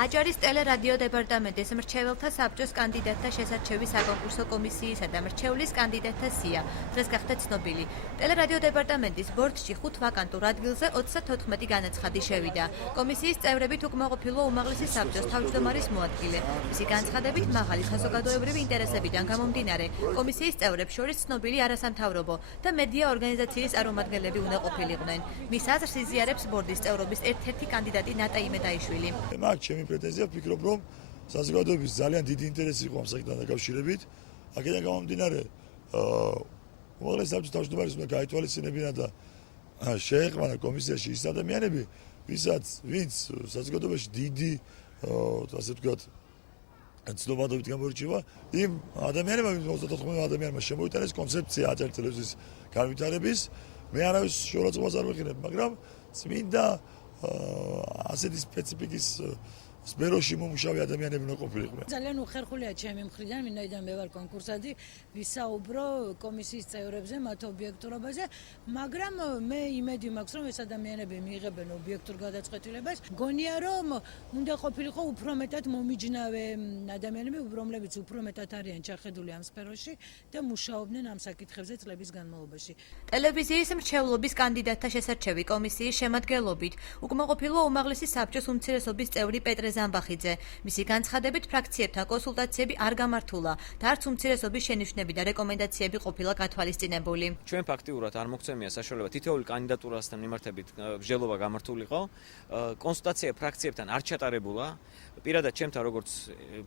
აჭარის ტელერადიო დეპარტამენტის მრჩეველთა საბჭოს კანდიდატთა შესარჩევის საკონკურსო კომისიისა და მრჩევლის კანდიდატთა სია დღეს გახდა ცნობილი. ტელერადიო დეპარტამენტის ბორდში 5 ვაკანტურ ადგილზე 34 განაცხადი შევიდა. კომისიის წევრებით უკმაყოფილო უმაღლესი საბჭოს თავმჯდომარის მოადგილე. მისი განცხადებით მაღალი საზოგადოებრივი ინტერესებიდან გამომდინარე, კომისიის წევრებს შორის ცნობილი არასამთავრობო და მედია ორგანიზაციის წარმომადგენლები უნდა ყოფილიყვნენ. მის აზრს იზიარებს ბორდის წევრობის ერთ-ერთი კანდიდატი ნატა იმედაიშვილი. ჩემი პრეტენზია ვფიქრობ, რომ საზოგადოების ძალიან დიდი ინტერესი იყო ამ საკითხთან დაკავშირებით. აქედან გამომდინარე, უმაღლესი საბჭოს თავმჯდომარის უნდა გაითვალისწინებინა და შეეყვანა კომისიაში ის ადამიანები, ვინც საზოგადოებაში დიდი, ასე ვთქვათ, ცნობადობით გამორჩევა, იმ ადამიანებმა, 34 ადამიანმა შემოიტანეს კონცეფცია აჭარის ტელევიზიის განვითარების. მე არავის შორაცხობას არ ვეხინებ, მაგრამ წმინდა ასეთი სპეციფიკის სფეროში მომუშავე ადამიანები უნდა ყოფილიყვნენ. ძალიან უხერხულია ჩემი მხრიდან, ვინაიდან მე ვარ კონკურსანტი, ვისაუბრო კომისიის წევრებზე, მათ ობიექტურობაზე, მაგრამ მე იმედი მაქვს, რომ ეს ადამიანები მიიღებენ ობიექტურ გადაწყვეტილებას. გონია, რომ უნდა ყოფილიყო უფრო მეტად მომიჯნავე ადამიანები, რომლებიც უფრო მეტად არიან ჩახედული ამ სფეროში და მუშაობდნენ ამ საკითხებზე წლების განმავლობაში. ტელევიზიის მრჩევლობის კანდიდატთა შესარჩევი კომისიის შემადგენლობით უკმაყოფილო უმაღლესი საბჭოს უმცირესობის წევრი პეტრე ზამბახიძე. მისი განცხადებით, ფრაქციებთან კონსულტაციები არ გამართულა და არც უმცირესობის შენიშვნები და რეკომენდაციები ყოფილა გათვალისწინებული. ჩვენ ფაქტიურად არ მოგცემია საშუალება თითოეული კანდიდატურასთან მიმართებით მსჯელობა გამართულიყო. კონსულტაცია ფრაქციებთან არ ჩატარებულა. პირადად ჩემთან როგორც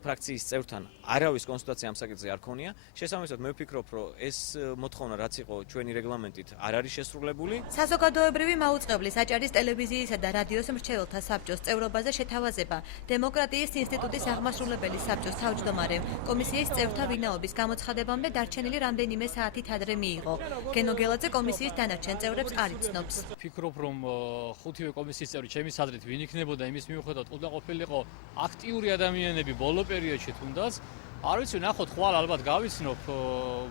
ფრაქციის წევრთან არავის კონსულტაცია ამ საკითხზე არ ქონია. შესაბამისად, მე ვფიქრობ, რომ ეს მოთხოვნა რაც იყო ჩვენი რეგლამენტით არ არის შესრულებული. საზოგადოებრივი მაუწყებლის აჭარის ტელევიზიისა და რადიოს მრჩეველთა საბჭოს წევრობაზე შეთავაზება დემოკრატიის ინსტიტუტის აღმასრულებელი საბჭოს თავმჯდომარემ კომისიის წევრთა ვინაობის გამოცხადებამდე დარჩენილი რამდენიმე საათით ადრე მიიღო. გენო გელაძე კომისიის დანარჩენ წევრებს არ იცნობს. ვფიქრობ, რომ ხუთივე კომისიის წევრი ჩემის აზრით ვინ იქნებოდა იმის მიუხედავად უნდა ყოფილიყო აქტიური ადამიანები ბოლო პერიოდში თუნდაც. არ ვიცი, ნახოთ, ხვალ ალბათ გავიცნობ,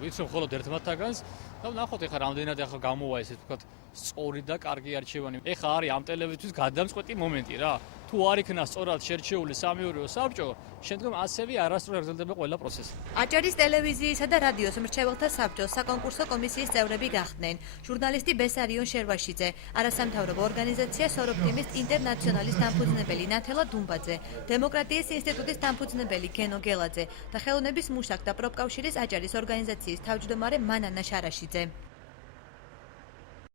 ვიცნობ მხოლოდ ერთმანთაგანს და ნახოთ ეხლა რამდენად ახლა გამოვა ესე ვთქვათ სწორი და კარგი არჩევანი. ეხლა არის ამ ტელევიზიის გადამწყვეტი მომენტი რა. თუ არ იქნა სწორად შერჩეული სამეურვეო საბჭო, შემდგომ ასევე არასწორად გრძელდება ყველა პროცესი. აჭარის ტელევიზიისა და რადიოს მრჩეველთა საბჭოს საკონკურსო კომისიის წევრები გახდნენ ჟურნალისტი ბესარიონ შერვაშიძე, არასამთავრობო ორგანიზაცია სოროპტიმის ინტერნაციონალის დამფუძნებელი ნათელა დუმბაძე, დემოკრატიის ინსტიტუტის დამფუძნებელი გენო გელაძე და ხელოვნების მუშაკთა პროფკავშირის აჭარის ორგანიზაციის თავმჯდომარე მანანა შარაშიძე.